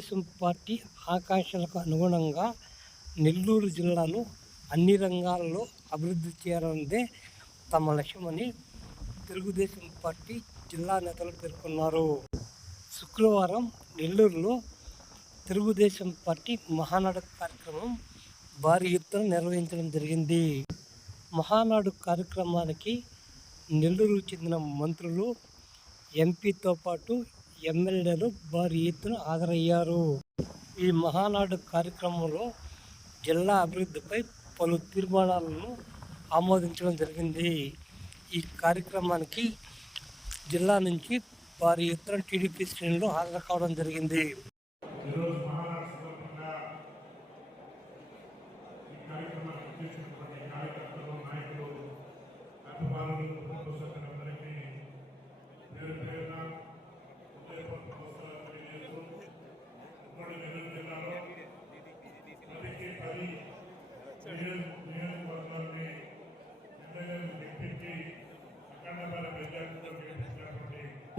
Telugu Desam party ఆకాంక్షలకు అనుగుణంగా నెల్లూరు జిల్లాను అన్ని రంగాల్లో అభివృద్ధి చేయాలన్నదే తమ లక్ష్యమని తెలుగుదేశం పార్టీ జిల్లా నేతలు పేర్కొన్నారు. శుక్రవారం నెల్లూరులో తెలుగుదేశం పార్టీ మహానాడు కార్యక్రమం భారీ ఎత్తున నిర్వహించడం జరిగింది. మహానాడు కార్యక్రమానికి నెల్లూరుకు చెందిన మంత్రులు, ఎంపీతో పాటు ఎమ్మెల్యేలు భారీ ఎత్తున హాజరయ్యారు. ఈ మహానాడు కార్యక్రమంలో జిల్లా అభివృద్ధిపై పలు తీర్మానాలను ఆమోదించడం జరిగింది. ఈ కార్యక్రమానికి జిల్లా నుంచి భారీ ఎత్తున టీడీపీ శ్రేణులు హాజరు కావడం జరిగింది.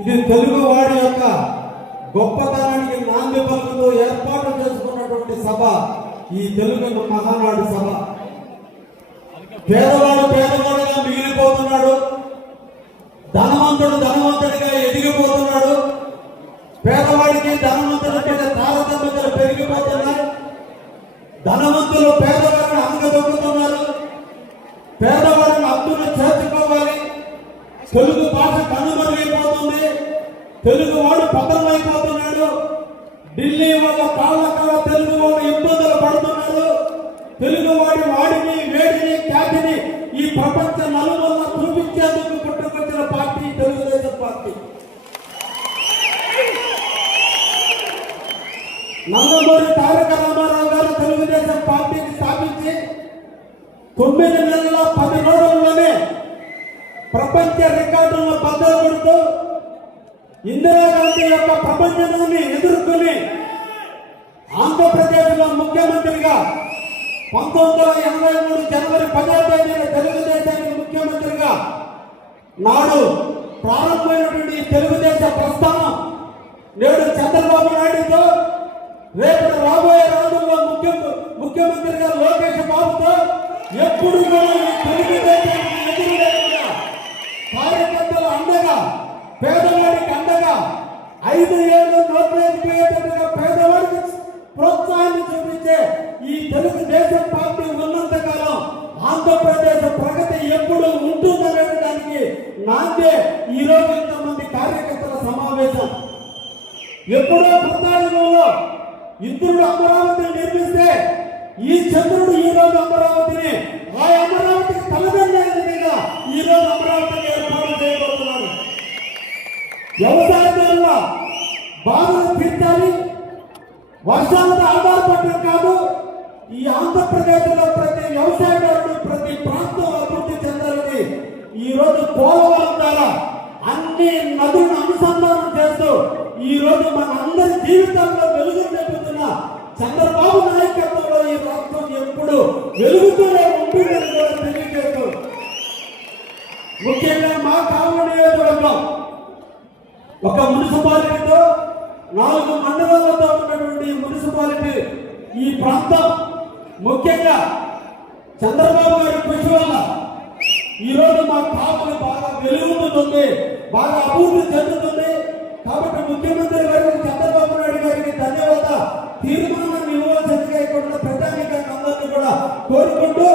ఇది తెలుగు వారి యొక్క గొప్పతనానికి నాంది పలుకుతూ ఏర్పాటు చేసుకున్నటువంటి సభ ఈ తెలుగు మహానాడు సభ. పేదవాడు పేదవాడుగా మిగిలిపోతున్నాడు, ధనవంతుడు ధనవంతుడిగా ఎదిగిపోతున్నాడు, పేదవాడికి ధనవంతుడికి తారతమ్యాలు పెరిగిపోతున్నాయి, ధనవంతులు పేదవాడిని అనగదొక్కుతున్నారు, పేదవాడిని హక్కును చేర్చుకోవాలి, తెలుగు భాష కనుమరుగైపోతుంది, తెలుగువాడు పతనమైపోతున్నాడు, ఢిల్లీ వాళ్ళ కాళ్ళ తెలుగు వాళ్ళు ఇబ్బందులు పడుతున్నారు, తెలుగువాడి వాడిని వేడిని ఖ్యాతిని ఈ ప్రపంచ నలుమూలన చూపించేందుకు పుట్టుకొచ్చిన పార్టీ తెలుగుదేశం పార్టీ. నందమూరి తారక రామారావు గారు తెలుగుదేశం పార్టీని స్థాపించి 9 నెలల 10 రోజుల్లోనే ప్రపంచ రికార్డులను బద్దలు కొడుతూ ఇందిరాగాంధీ యొక్క ప్రపంచాన్ని ఎదుర్కొని ఆంధ్రప్రదేశ్లో ముఖ్యమంత్రిగా 1983 జనవరి 10వ తేదీన తెలుగుదేశానికి ముఖ్యమంత్రిగా నాడు ప్రారంభమైనటువంటి తెలుగుదేశ ప్రస్థానం నేడు చంద్రబాబు నాయుడుతో, రేపు రాబోయే రోజుల్లో ముఖ్యమంత్రిగా లోకేష్ బాబుతో ఎప్పుడు కూడా తెలుగుదేశానికి ఎదురు లేకుండా కార్యకర్తల అండగా, పేదవాడికి అండగా 5 ఏళ్ళు నోట్లేకపోయేటట్టుగా పేదవాడికి ప్రోత్సాహాన్ని చూపించే ఈ తెలుగుదేశం పార్టీ ఉన్నంత కాలం ఆంధ్రప్రదేశ్ ప్రగతి ఎప్పుడు ఉంటుందనే దానికి నాందే ఈ రోజు ఇంతమంది కార్యకర్తల సమావేశం. ఎప్పుడో కృతాయుగంలో ఇంద్రుడు అమరావతిని నిర్మిస్తే ఈ చంద్రుడు ఈ రోజు అమరావతిని, ఆ అమరావతికి తలదన్నేదిగా ఈ రోజు అమరావతిని ఏర్పాటు చేయబోతున్నారు. వ్యవసాయదారుల బాధలు తీర్చాలి, వర్షాలతో ఆధారపడడం కాదు, ఈ ఆంధ్రప్రదేశ్లో ప్రతి వ్యవసాయదారుడు ప్రతి ప్రాంతం అభివృద్ధి చెందాలని ఈ రోజు పోలవరం ద్వారా అన్ని నదులను అనుసంధానం చేస్తూ ఈ రోజు మన అందరి జీవితాల్లో వెలుగు నింపుతున్న చంద్రబాబు నాయకత్వంలో ఈ రాష్ట్రం ఎప్పుడు వెలుగుతూనే ఉంటుందని కూడా తెలియజేస్తూ, ముఖ్యంగా మా కావలి నియోజకవర్గం ఒక మున్సిపాలిటీతో 4 మండలాలతో ఉన్నటువంటి మున్సిపాలిటీ ఈ ప్రాంతం ముఖ్యంగా చంద్రబాబు గారి కృషి వల్ల ఈరోజు మా కావలి బాగా వెలుగుతుంది, బాగా అభివృద్ధి చెందుతుంది. కాబట్టి ముఖ్యమంత్రి గారికి, చంద్రబాబు నాయుడు గారికి ధన్యవాద తీర్మానాన్ని ఇవ్వాల్సిందిగా ఇక్కడ ప్రజానికాన్ని అందరినీ కూడా కోరుకుంటూ